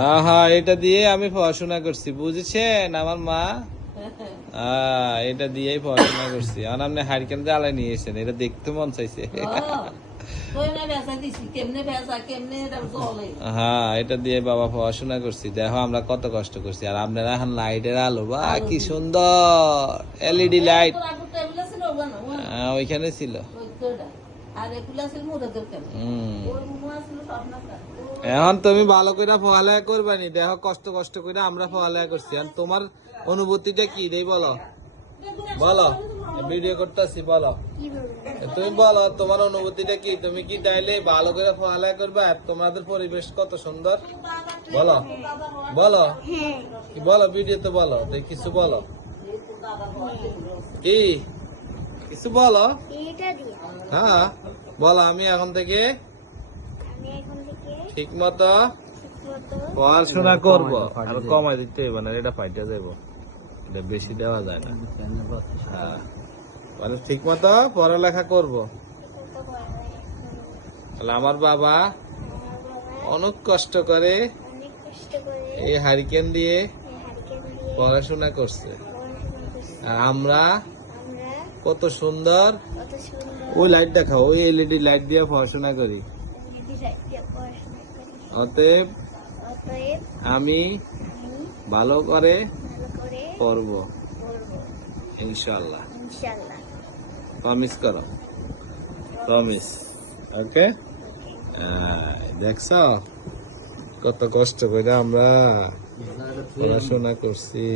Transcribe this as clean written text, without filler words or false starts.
হ্যাঁ হ্যাঁ, এটা দিয়ে আমি পড়াশোনা করছি, বুঝেছেন আমার মা? এটা দিয়েই পড়াশোনা করছি। আর আপনি হারিকেন জ্বালাই নিয়েছেন, এটা দেখতে মন চাইছে। হ্যাঁ, এটা দিয়ে বাবা পড়াশোনা করছি। দেখো আমরা কত কষ্ট করছি, আর আপনারা এখন লাইটের আলো, বা কি সুন্দর এলইডি লাইট। ওইখানে ছিল। এখন তুমি ভালো করে পড়ালেখা করবানি, দেখো কষ্ট কষ্ট করে আমরা পড়ালেখা করছি। আর তোমার অনুভূতিটা কি দেই বলো, বলো, ভিডিও করতেছি, বলো তুমি, বলো তোমার অনুভূতিটা কি। তুমি কি তাইলে ভালো করে পড়ালেখা করবে? আর তোমাদের পরিবেশ কত সুন্দর, বলো বলো কি, বলো ভিডিওতে বলো, কিছু বলো, কি কিছু বলো। হ্যাঁ বলো, আমি এখন থেকে ঠিক মতো পড়াশোনা করবো। আর কমাই দিতে হইব না, এটা ফাইটে যাবো, এটা বেশি দেওয়া যায় না। হ্যাঁ, মানে ঠিক মতো পড়ালেখা করবো। তাহলে আমার বাবা অনেক কষ্ট করে এই হারিকেন দিয়ে পড়াশোনা করছে, আর আমরা কত সুন্দর ওই লাইট দেখাও, ওই এলইডি লাইট দিয়ে পড়াশোনা করি। অতএব আমি ভালো করে পড়ব ইনশাআল্লাহ। প্রমিস করো, প্রমিস। ওকে, দেখছ কত কষ্ট করে আমরা পড়াশোনা করছি।